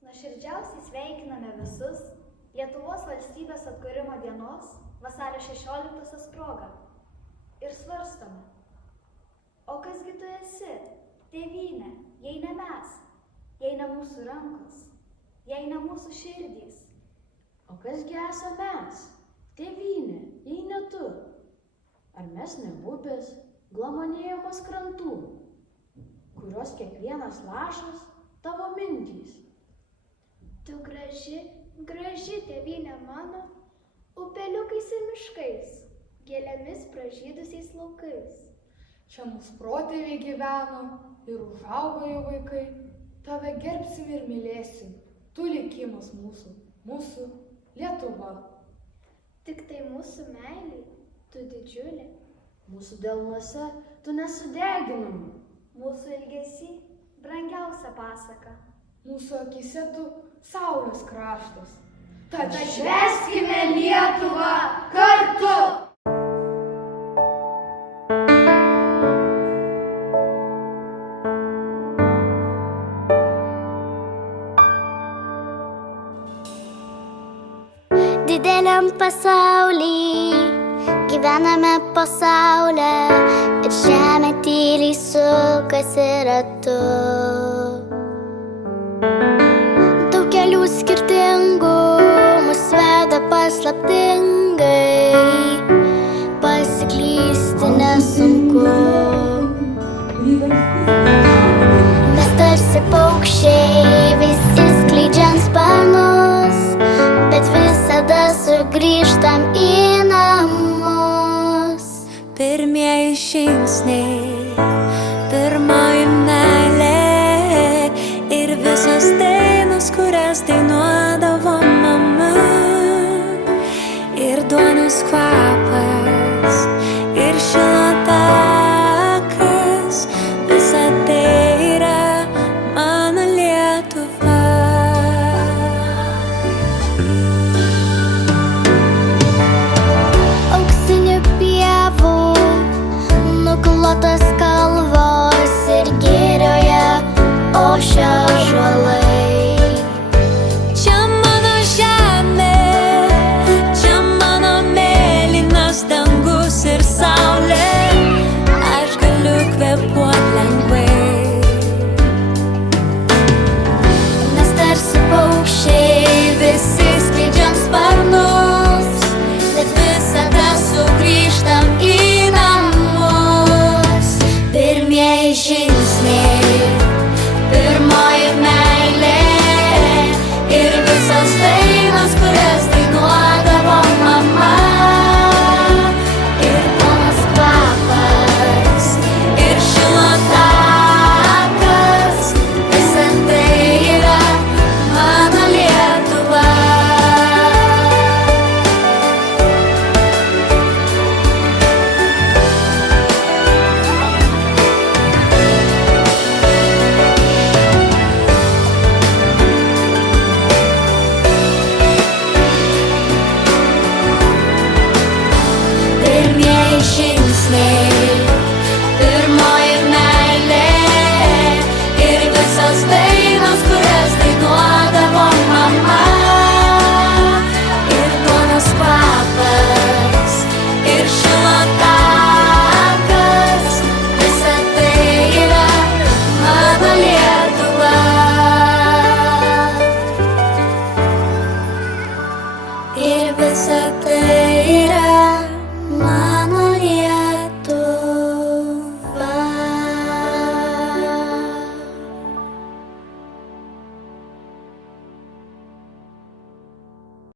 Nuoširdžiausiai sveikiname visus Lietuvos valstybės atkūrimo dienos vasario 16-osios proga ir svarstome, o kasgi tu esi, tėvynė, jei ne mes, jei ne mūsų rankos, jei ne mūsų širdys. O kasgi esame mes, tėvynė, jei ne tu? Ar mes ne upės, glamonėjamos krantų, kurios kiekvienas lašas tavo mintys? Tu graži, graži tėvynė mano, upeliukais ir miškais, gėlėmis pražydusiais laukais. Čia mūsų protėviai gyveno ir užaugo jų vaikai, tave gerbsim ir mylėsim, tu likimas mūsų, mūsų Lietuva. Tik tai mūsų meilė, tu didžiulė, Mūsų delnuose tu nesudeginama, mūsų ilgesy brangiausia pasaka. Mūsų akyse tu saulės kraštas. Tad švęskime Lietuvą kartu! Dideliam pasauly gyvename po saulę ir žemė tyliai sukasi ratu. Daug kelių skirtingų mus veda paslaptingai, pasiklysti nesunku. Mes tarsi paukščiai, visi skleidžiant sparnus, bet visada sugrįžtam į namus. Pirmieji žingsniai, pirmoji meilė ir visos dainos, kurias dainuodavo mama. Ir duonos kvapas, ir šilo takas, visa tai yra mano Lietuva. Auksinių pievų, nuklotos kalvos ir girioje ošia ąžuolai. Čia mano žemė, čia mano mėlynas dangus ir saulė, aš galiu kvėpuot lengvai. Mes tarsi paukščiai, visi skleidžiam sparnus, bet visada sugrįžtam į namus. Pirmieji žingsniai